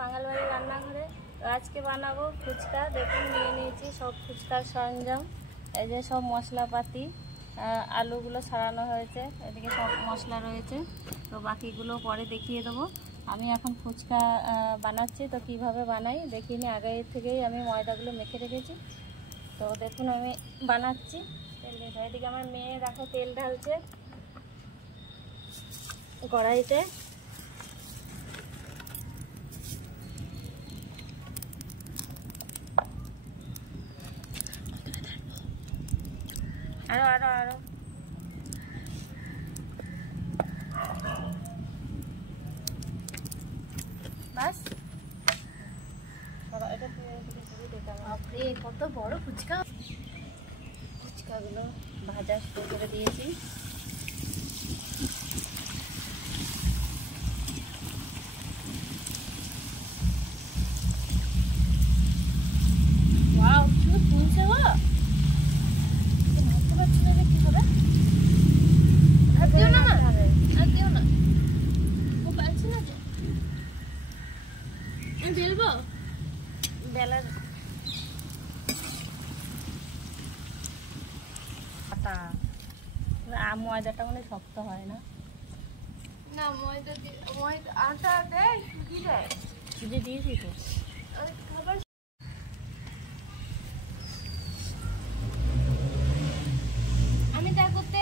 বাঙাল বাড়ির রান্নাঘরে। তো আজকে বানাবো ফুচকা। দেখুন নিয়ে নিয়েছি সব ফুচকার সরঞ্জাম। এই যে সব মশলাপাতি, আলুগুলো ছাড়ানো হয়েছে, এদিকে সব মশলা রয়েছে। তো বাকিগুলো পরে দেখিয়ে দেবো। আমি এখন ফুচকা বানাচ্ছি। তো কিভাবে বানাই দেখিনি, আগে থেকেই আমি ময়দাগুলো মেখে রেখেছি। তো দেখুন আমি বানাচ্ছি। তেল দিয়ে এদিকে আমার মেয়ে দেখো তেল ঢালছে কড়াইতে। আরো আরো আরো বাস। কত বড় ফুচকা! ফুচকাগুলো ভাজা শুরু করে দিয়েছি। ময়দাটা মানে শক্ত হয় না। না ময়দা আটা দেয়, সুজি দেয়। সুজি দিয়েছি তো। খাবার আমি তা করতে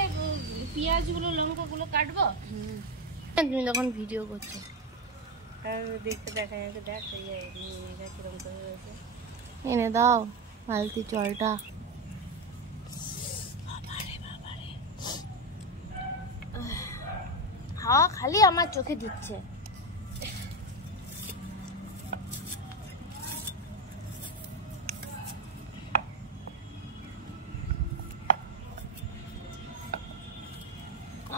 পেঁয়াজগুলো লঙ্কাগুলো কাটবো। তুমি তখন ভিডিও করছো দেখতে দেখা যাচ্ছে। দেখ কিরকম করে রয়েছে। এনে দাও বালতি জলটা। হাওয়া খালি আমার চোখে দিচ্ছে।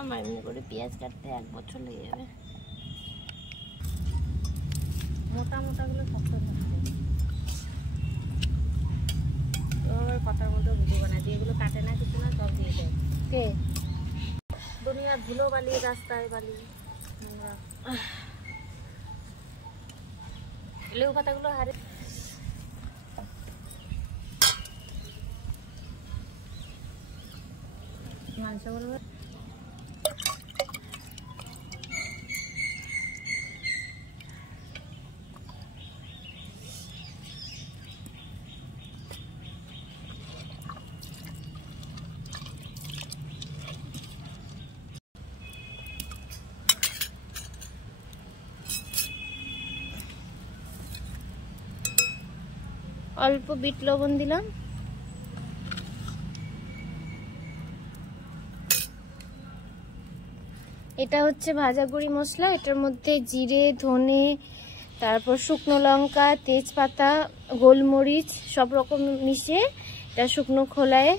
আমার এমনি করে পেঁয়াজ কাটতে 1 বছর লেগে যাবে। মোটা মোটাগুলো শক্ত থাকছে। এবার পাতার মধ্যে ভিডিও বানায় দিয়ে, এগুলো কাটে না কিছু না, সব দিয়ে দেয়। কে? দুনিয়ার ধুলো বালি, রাস্তায় বালি, লেবু পাতাগুলো হারে। মাংসগুলো অল্প বিট লবণ দিলাম। এটা হচ্ছে ভাজা গুঁড়ি মশলা। এটার মধ্যে জিরে, ধনে, তারপর শুকনো লঙ্কা, তেজপাতা, গোলমরিচ সব রকম মিশিয়ে এটা শুকনো খোলায়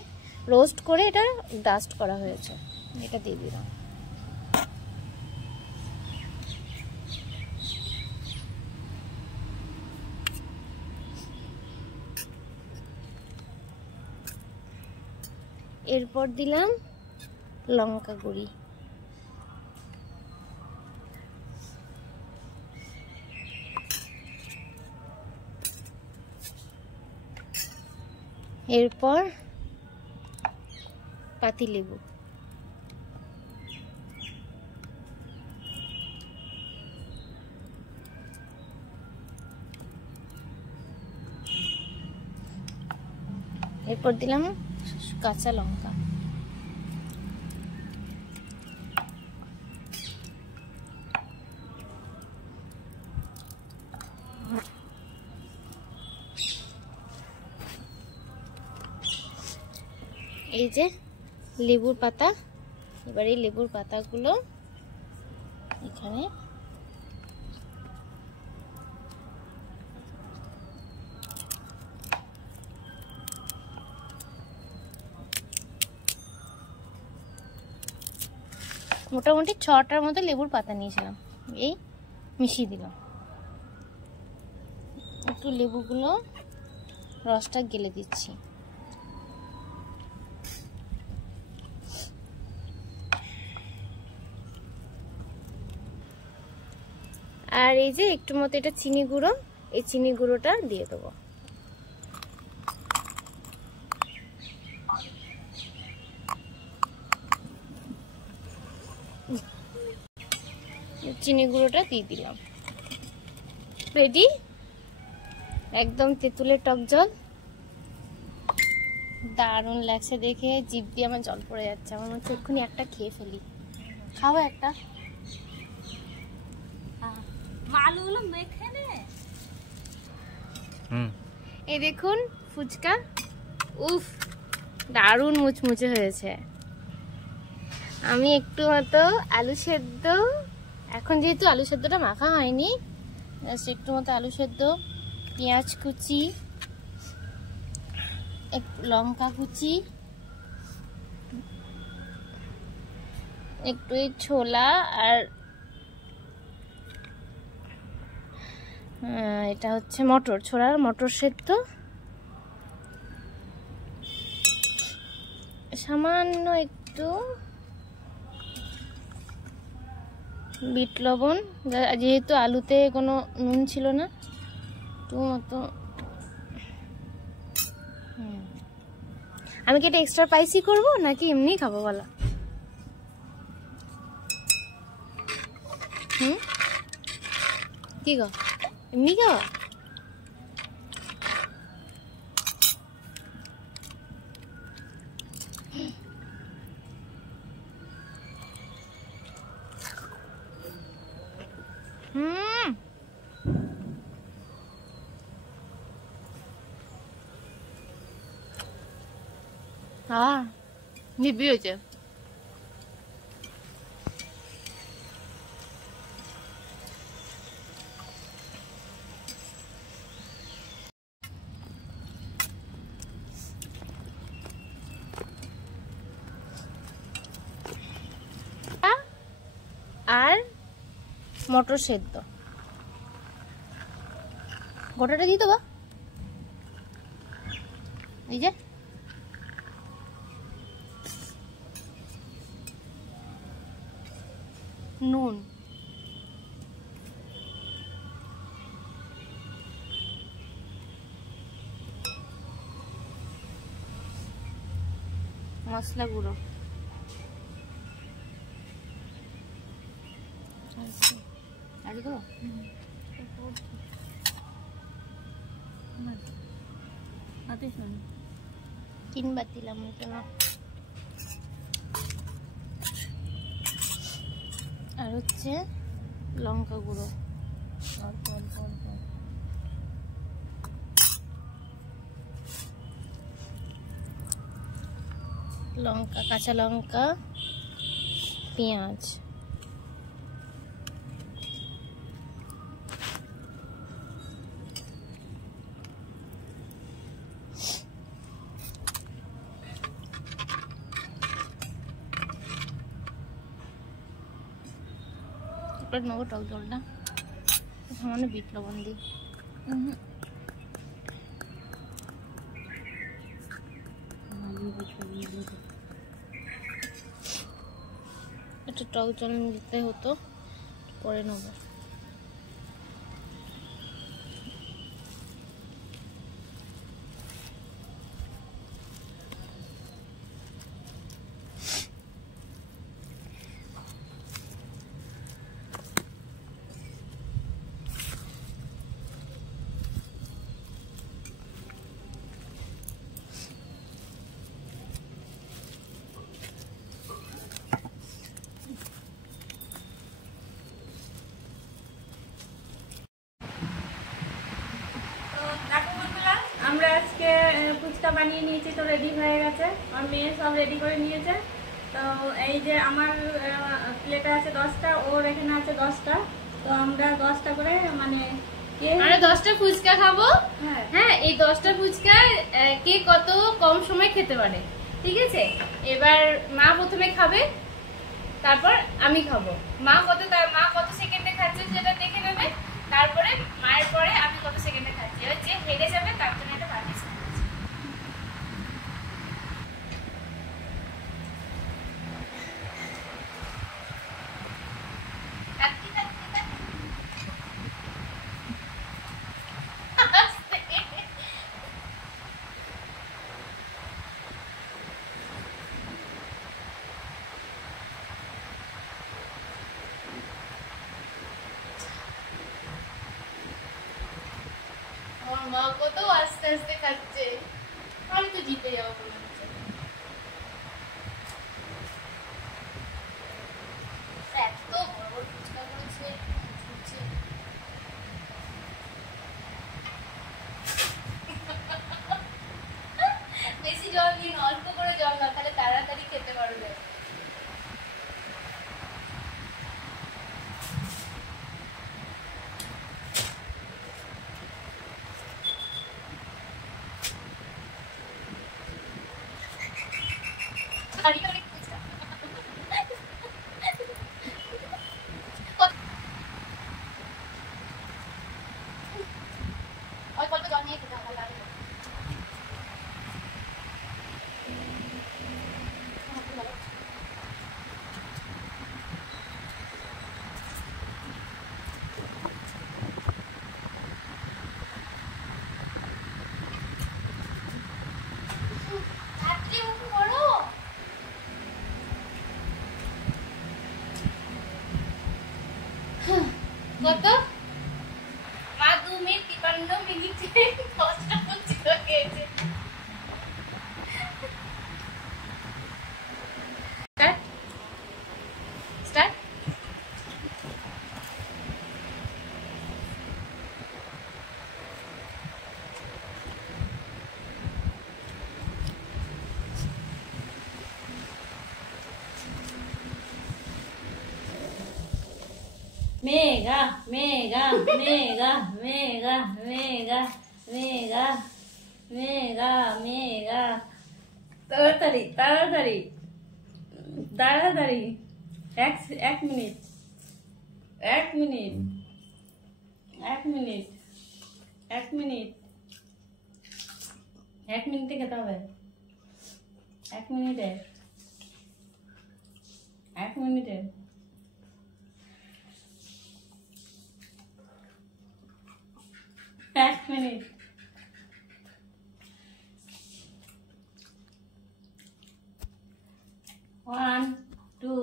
রোস্ট করে এটা ডাস্ট করা হয়েছে। এটা দিয়ে দিলাম। এরপর দিলাম লঙ্কা গুঁড়ি। এরপর পাতিলেবু। এরপর দিলাম কাঁচা লঙ্কা। এই যে লেবুর পাতা। এবার এই লেবুর পাতাগুলো এখানে মোটামুটি 6টার মতো লেবুর পাতা নিয়েছিলাম, এই মিশিয়ে দিলাম। একটু লেবুগুলো রসটা গেলে দিচ্ছি। আর এই যে একটু মতো এটা চিনি গুঁড়ো, এই চিনি গুঁড়োটা দিয়ে দেবো। চিনি গুঁড়োটা দিয়ে দিলাম। রেডি, একদম তেঁতুলের টক জল। দারুণ লাগছে দেখে, জিভ দিয়ে আমার জল পড়ে যাচ্ছে। আমার মনে হচ্ছে এক্ষুনি একটা খেয়ে ফেলি। খাবো একটা? আলুগুলো মেখে নে। এই দেখুন ফুচকা, উফ দারুণ মুচমুচে হয়েছে। আমি একটু মতো আলু সেদ্ধ, এখন যেহেতু আলু সেদ্ধটা মাখা হয়নি, একটু মতো আলু সেদ্ধ, পেঁয়াজ কুচি, লঙ্কা কুচি, একটু ছোলা, আর এটা হচ্ছে মটর, ছোলার মটর সেদ্ধ, সামান্য একটু বিট লবণ, যেহেতু আলুতে কোনো নুন ছিল না, একটু মতো। আমি কি এটা এক্সট্রা স্পাইসি করবো নাকি এমনি খাবো বলা? কি গো, এমনি খাও? নিবি হয়েছে। আর মটর সেদ্ধ গোটাটা দিয়ে দেবো। এই যে নুন, মশলা গুঁড়ো, আর দেবো 3 বার দিলাম কেন। আর হচ্ছে লঙ্কা গুঁড়ো, লঙ্কা, কাঁচা লঙ্কা, পেঁয়াজ, নেবো টক জলটা, সামান্য বিট লবণ দিই। একটু টক জল দিতে হতো, পরে নেবো। আমরা আজকে ফুচকা বানিয়ে নিয়েছি, তো রেডি হয়ে গেছে, আমার মেয়ে সব রেডি করে নিয়েছে। তো এই যে আমার প্লেটে আছে 10টা, ওর এখানে আছে 10টা, তো আমরা 10টা করে মানে আমরা 10টা ফুচকা খাবো। হ্যাঁ, এই 10টা ফুচকা কে কত কম সময় খেতে পারে, ঠিক আছে? এবার মা প্রথমে খাবে, তারপর আমি খাবো। মা কত সেকেন্ডে খাচ্ছে সেটা দেখে নেবে, তারপরে মায়ের পরে আমি কত সেকেন্ডে খাচ্ছি। এবার যে হেরে যাবে তার জন্য একটা প্র্যাকটিস করছি। মা কত আস্তে আস্তে খাচ্ছে, আমি তো জিতে যাবো মনে হচ্ছে। এত বড় বড় ফুচকা করেছে, বেশি জল দিন, অল্প করে জল না, তাহলে তাড়াতাড়ি খেতে পারবে। কত? মা 2 মিনিট 52 মিনিটে 10টা ফুচকা খেয়েছে। স্টার্ট। মেঘা মেঘা মেঘা মেঘা মেঘা মেঘা মেঘা মেঘা, তাড়াতাড়ি তাড়াতাড়ি তাড়াতাড়ি, 1 মিনিট 1 মিনিট 1 মিনিট 1 মিনিট 1 মিনিটে খেতে হবে। 1 মিনিটে 1 মিনিটে। এক মিনিট। One two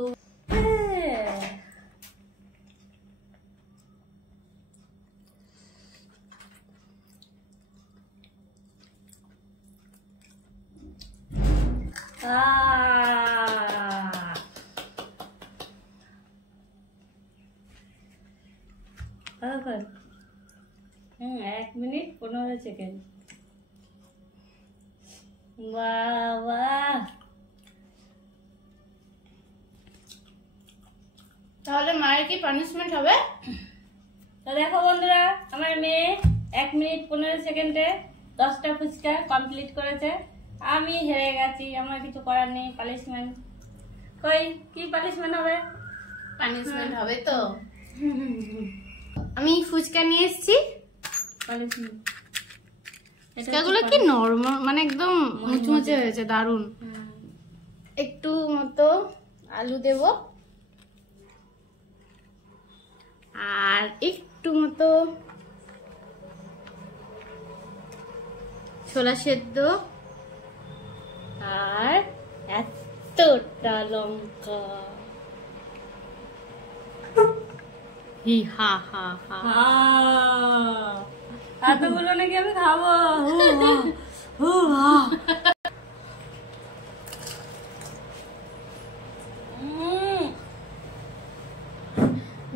perfect। 1 মিনিট 15 সেকেন্ড। বাবা, তাহলে মায়ের কি পানিশমেন্ট হবে? তো দেখো বন্ধুরা, আমার মেয়ে 1 মিনিট 15 সেকেন্ডে 10টা ফুচকা কমপ্লিট করেছে। আমি হেরে গেছি, আমার কিছু করার নেই। পানিশমেন্ট কই, কি পানিশমেন্ট হবে? পানিশমেন্ট হবে তো। আমি ফুচকা নিয়ে এসেছি। পানিশমেন্ট ফুচকাগুলো কি নরমাল, মানে একদম মুচমুচে হয়েছে, দারুন। একটু মতো আলু দেব, আর একটু মতো ছোলা সেদ্ধ, আর এতটা লঙ্কা। হি হা হা হা। এতগুলো নাকি আমি খাবো?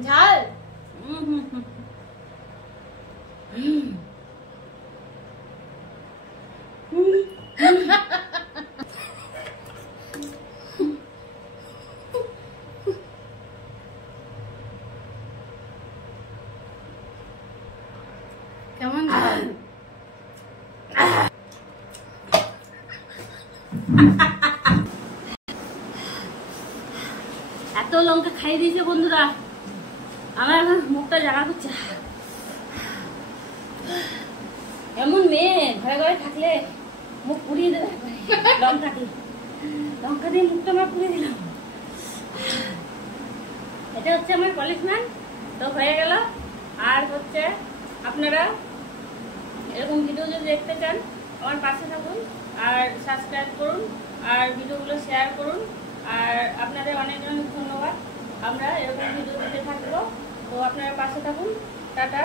ঝাল। কেমন ঝাল? এত লঙ্কা খাইয়ে দিয়েছে বন্ধুরা, আমার এখন মুখটা জ্বালা করছে। এমন মেয়ে ঘরে ঘরে থাকলে মুখ পুড়িয়ে দেবে লঙ্কা দিয়ে। লঙ্কা দিয়ে মুখটা আমার পুড়িয়ে দিলাম। এটা হচ্ছে আমার পানিশমেন্ট। তো হয়ে গেল। আর হচ্ছে আপনারা এরকম ভিডিও যদি দেখতে চান আমার পাশে থাকুন, আর সাবস্ক্রাইব করুন, আর ভিডিওগুলো শেয়ার করুন। আর আপনাদের অনেক অনেক ধন্যবাদ। আমরা এরকম ভিডিও দিতে থাকবো। তো আপনারা পাশে থাকুন। টাটা।